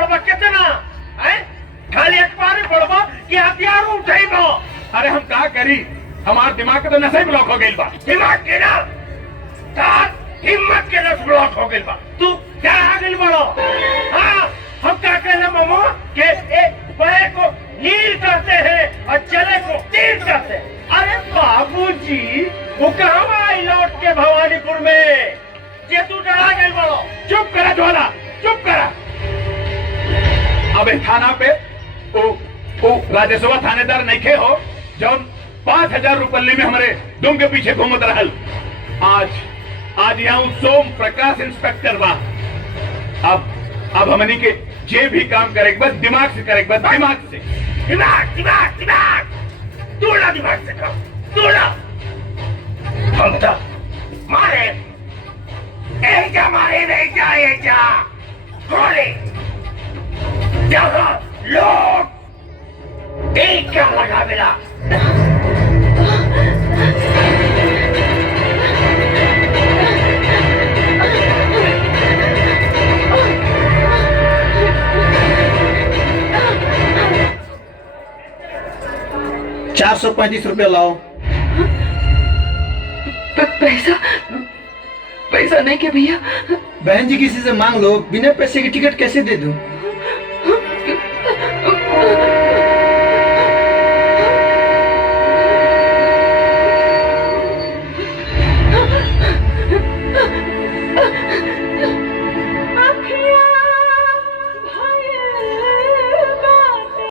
पड़बा कितना है? खाली अखबार पड़बा कि हथियार उठेबो। अरे हम का करी, हमार दिमाग के तो नशे ब्लॉक हो गई बा। दिमाग के ना तार हिम्मत के नस ब्लॉक हो गई बा। तू क्या आगे बढ़ो? हाँ हम क्या कहना मामू कि एक बहे को नील कहते हैं और चले को तीर कहते हैं। अरे बाबूजी वो कहाँ आई लौट के भवानीपुर में? ये तू डरा गई बड़ो। चुप करा ज्वाला, चुप करा। अबे थाना पे वो राजस्व थानेदार नहीं खे हो जब 5,000 रुपये में हमारे दुम के पीछे घूमत रहल। आज यहाँ सोम प्रकाश इंस्पेक्टर बा। अब हमनी के जे भी काम करे बस दिमाग से करे, बस दिमाग से। दिमाग तोड़ा दिमाग से काम तोड़ा। हम तो मारे ऐजा मारे नहीं जाए जा थोड़े जगह लोग एक क्या लगा मिला। ₹435 लाओ। पैसा नहीं के भैया। बहन जी किसी से मांग लो, बिना पैसे की टिकट कैसे दे दूं?